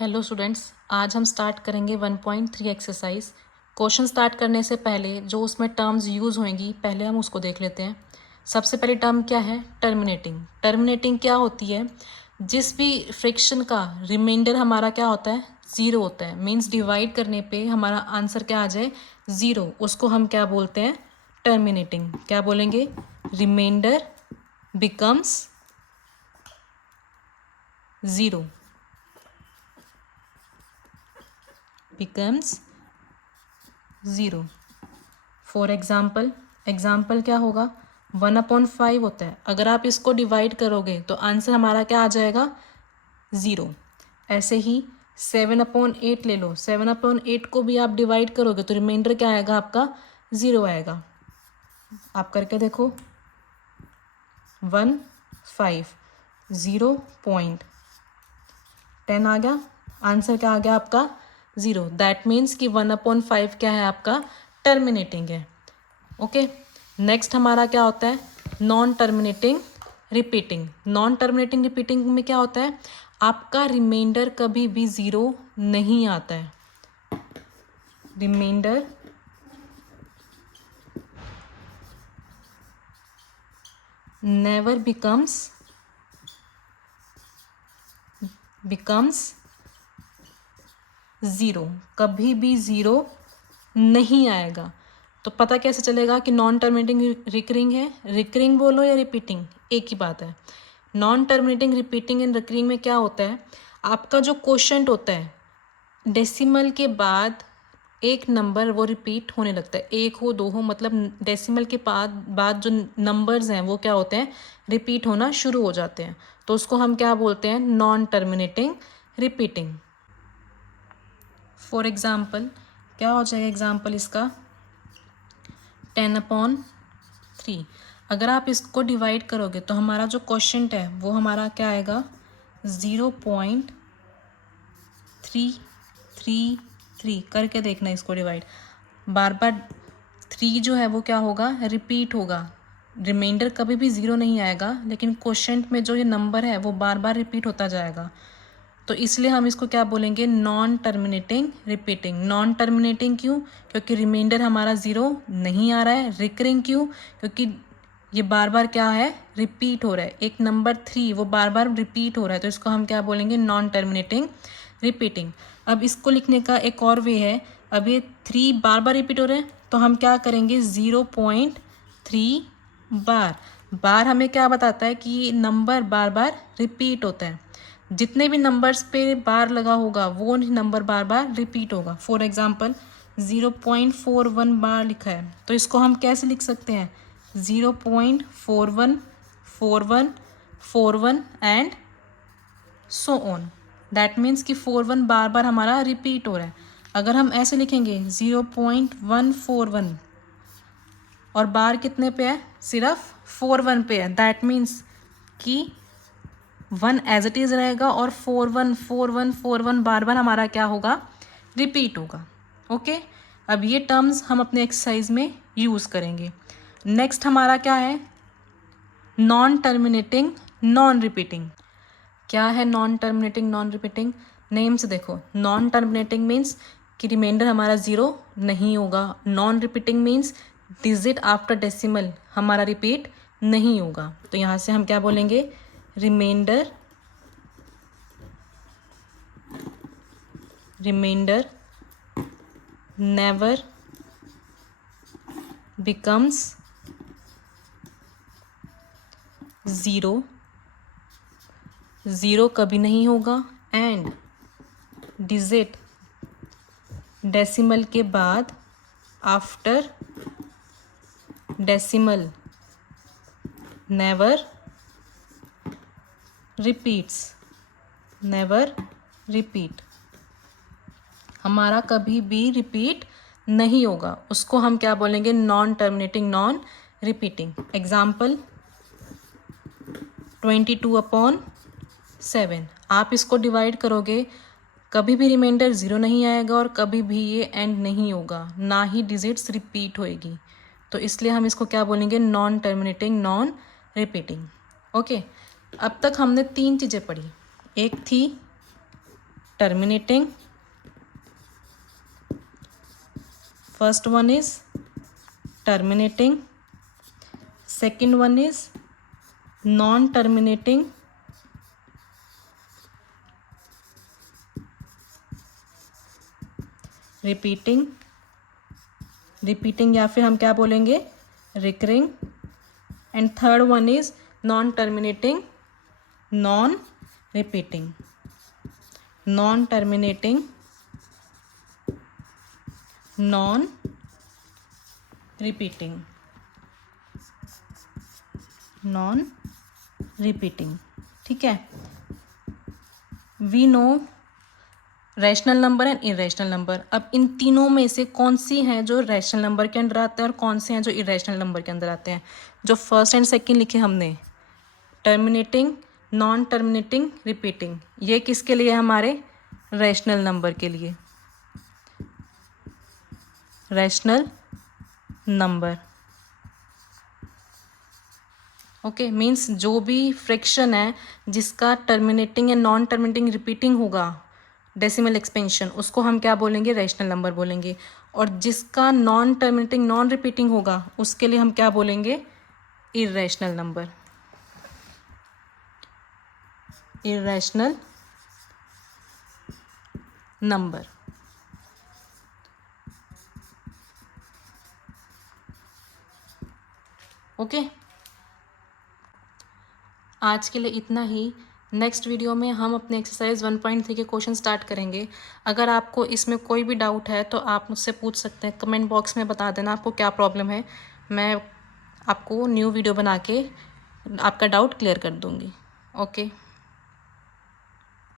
Hello students, आज हम start करेंगे 1.3 एक्सरसाइज। क्वेश्चन स्टार्ट करने से पहले जो उसमें टर्म्स यूज़ होंगी पहले हम उसको देख लेते हैं। सबसे पहली टर्म क्या है? टर्मिनेटिंग। टर्मिनेटिंग क्या होती है? जिस भी फ्रिक्शन का रिमाइंडर हमारा क्या होता है? ज़ीरो होता है। मीन्स डिवाइड करने पे हमारा आंसर क्या आ जाए? ज़ीरो। उसको हम क्या बोलते हैं? टर्मिनेटिंग। क्या बोलेंगे? Reminder becomes zero, becomes zero. For example क्या होगा? 1/5 होता है। अगर आप इसको डिवाइड करोगे तो आंसर हमारा क्या आ जाएगा? ज़ीरो। ऐसे ही 7/8 ले लो। 7/8 को भी आप डिवाइड करोगे तो रिमाइंडर क्या आएगा आपका? ज़ीरो आएगा। आप करके देखो। 1/5 0.10 आ गया। आंसर क्या आ गया आपका? ज़ीरो। दैट मीन्स कि 1/5 क्या है आपका? टर्मिनेटिंग है। ओके। नेक्स्ट हमारा क्या होता है? Non terminating repeating. Non terminating repeating में क्या होता है? आपका रिमाइंडर कभी भी ज़ीरो नहीं आता है। Reminder never becomes zero. कभी भी ज़ीरो नहीं आएगा। तो पता कैसे चलेगा कि नॉन टर्मिनेटिंग रिकरिंग है? रिकरिंग बोलो या रिपीटिंग, एक ही बात है। Non terminating repeating and recurring में क्या होता है? आपका जो क्वोशंट होता है डेसिमल के बाद एक नंबर वो रिपीट होने लगता है। एक हो, दो हो, मतलब डेसिमल के बाद जो नंबर्स हैं वो क्या होते हैं? रिपीट होना शुरू हो जाते हैं। तो उसको हम क्या बोलते हैं? Non terminating repeating. For example क्या हो जाएगा? एग्ज़ाम्पल इसका 10/3। अगर आप इसको डिवाइड करोगे तो हमारा जो क्वोशंट है वो हमारा क्या आएगा? 0.333। करके देखना इसको डिवाइड। बार बार 3 जो है वो क्या होगा? रिपीट होगा। रिमाइंडर कभी भी ज़ीरो नहीं आएगा, लेकिन क्वोशंट में जो ये नंबर है वो बार बार रिपीट होता जाएगा। तो इसलिए हम इसको क्या बोलेंगे? Non terminating repeating. Non terminating क्यों? क्योंकि रिमाइंडर हमारा ज़ीरो नहीं आ रहा है। रिकरिंग क्यों? क्योंकि ये बार बार क्या है? रिपीट हो रहा है। एक नंबर 3 वो बार बार रिपीट हो रहा है, तो इसको हम क्या बोलेंगे? Non terminating repeating. अब इसको लिखने का एक और वे है। अब ये 3 बार बार रिपीट हो रहे हैं तो हम क्या करेंगे? 0.3 बार हमें क्या बताता है कि नंबर बार बार रिपीट होता है। जितने भी नंबर्स पे बार लगा होगा वो नंबर बार बार रिपीट होगा। फॉर एग्जाम्पल 0.41 बार लिखा है तो इसको हम कैसे लिख सकते हैं? 0.41 41 41 and so on. That means कि 41 बार बार हमारा रिपीट हो रहा है। अगर हम ऐसे लिखेंगे 0.141 और बार कितने पे है? सिर्फ 41 पे है। दैट मीन्स कि 1 एज इट इज़ रहेगा और 41 बार बार हमारा क्या होगा? रिपीट होगा। ओके। अब ये टर्म्स हम अपने एक्सरसाइज में यूज़ करेंगे। नेक्स्ट हमारा क्या है? Non terminating non repeating. क्या है non terminating non repeating? Name से देखो। नॉन टर्मिनेटिंग मीन्स कि रिमाइंडर हमारा ज़ीरो नहीं होगा। Non repeating means digit after decimal हमारा रिपीट नहीं होगा। तो यहाँ से हम क्या बोलेंगे? Reminder never becomes zero. Zero कभी नहीं होगा। एंड डिजिट डेसिमल के बाद आफ्टर डेसिमल नेवर रिपीट। हमारा कभी भी रिपीट नहीं होगा। उसको हम क्या बोलेंगे? Non terminating non repeating. Example 22/7। आप इसको डिवाइड करोगे कभी भी रिमाइंडर ज़ीरो नहीं आएगा और कभी भी ये एंड नहीं होगा, ना ही डिजिट्स रिपीट होएगी। तो इसलिए हम इसको क्या बोलेंगे? Non terminating non repeating. Okay. अब तक हमने 3 चीज़ें पढ़ी। एक थी terminating. First one is terminating. Second one is non-terminating. Repeating. Repeating या फिर हम क्या बोलेंगे, recurring. And third one is non-terminating, non-repeating. Non-terminating, non-repeating. Non-repeating. ठीक है. We know rational number and irrational number. अब इन तीनों में से कौन सी हैं जो रैशनल नंबर के अंदर आते हैं और कौन से हैं जो इरेशनल नंबर के अंदर आते हैं. जो फर्स्ट एंड सेकंड लिखे हमने, टर्मिनेटिंग, नॉन टर्मिनेटिंग, रिपीटिंग, ये किसके लिए, हमारे रैशनल नंबर के लिए. Rational number. ओके, मीन्स जो भी फ्रैक्शन है जिसका terminating and non terminating repeating होगा, डेसिमल एक्सपेंशन, उसको हम क्या बोलेंगे, रैशनल नंबर बोलेंगे. और जिसका नॉन टर्मिनेटिंग नॉन रिपीटिंग होगा उसके लिए हम क्या बोलेंगे, irrational number. Irrational number. Okay, आज के लिए इतना ही. नेक्स्ट वीडियो में हम अपने एक्सरसाइज 1.3 के क्वेश्चन स्टार्ट करेंगे. अगर आपको इसमें कोई भी डाउट है तो आप मुझसे पूछ सकते हैं. कमेंट बॉक्स में बता देना आपको क्या प्रॉब्लम है. मैं आपको न्यू वीडियो बना के आपका डाउट क्लियर कर दूँगी. ओके.